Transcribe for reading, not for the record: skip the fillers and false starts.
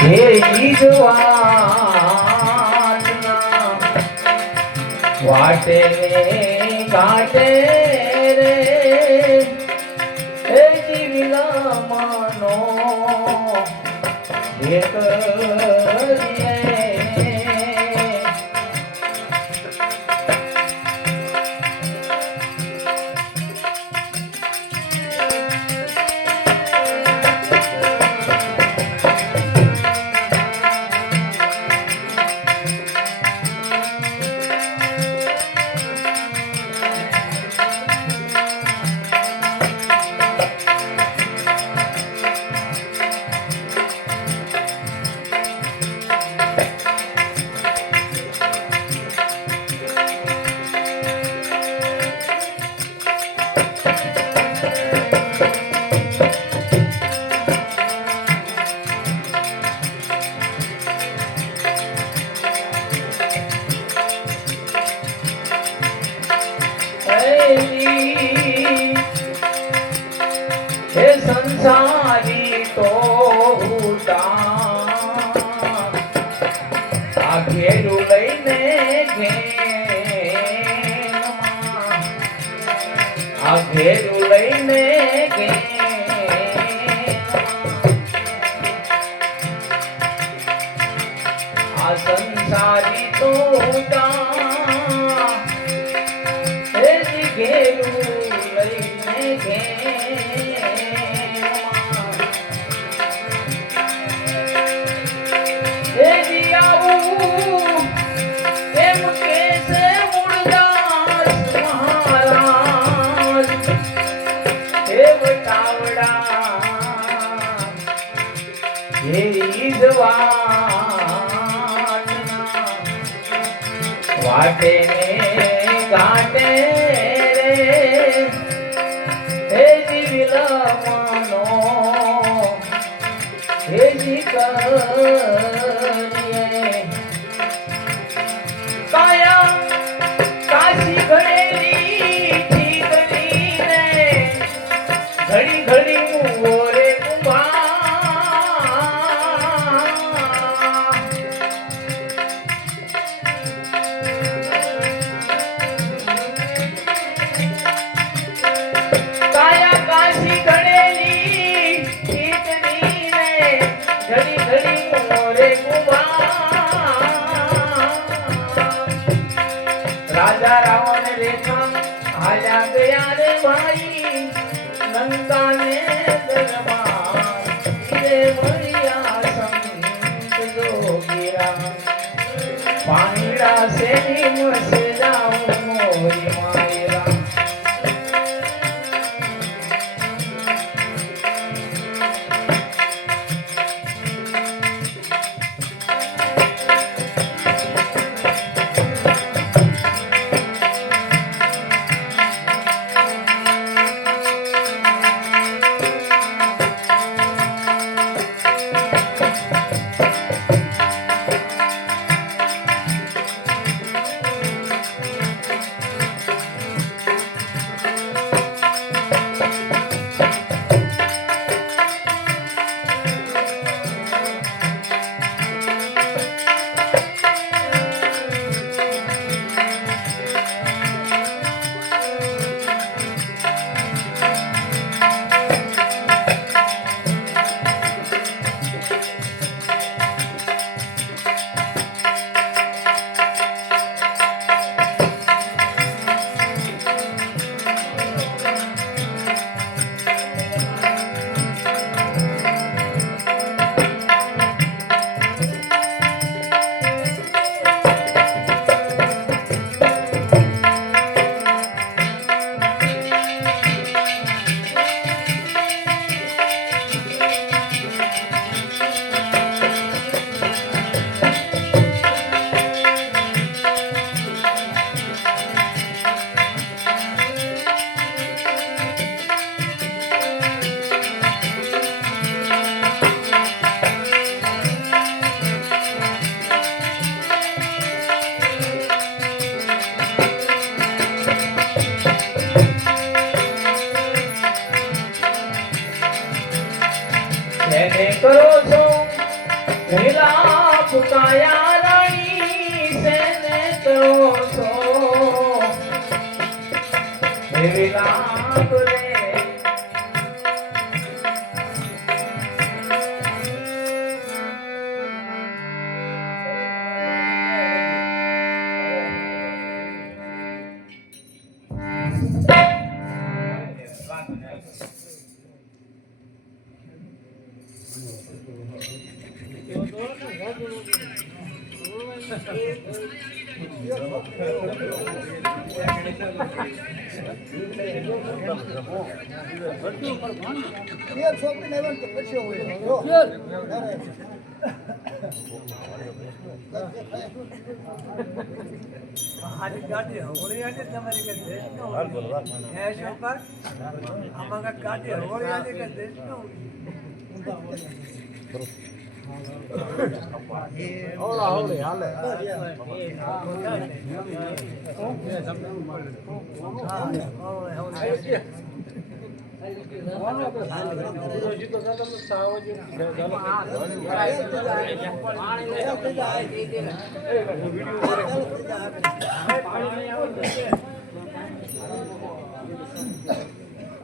હે ઈજવાના વાટે ને ઘાટે રે હે જીવલા માનો એક हे संसारी तो घेरू लईने घेरू लईने आ संसारी तो घेरू लईने वाटे ने घाटे रे हे जीविला मानो हे जी करिए काया काशी घड़ेली थी गली ने घड़ी घड़ी मोरे राजा रावण रेखा हाल्या गया रे भाई नंदा ने दरबार रे बढ़िया संत जोगीरा पानीड़ा से निमस जाऊं मोरी मायरा સુકાયા રાણી તેને કહો છો એવી લાગ રે ગાડી હોળી આજે તમારી કે દેશ નો હે શોકર આમાં ગાડી હોળી આજે કે દેશ નો ઓલા હોળી હાલે પાણી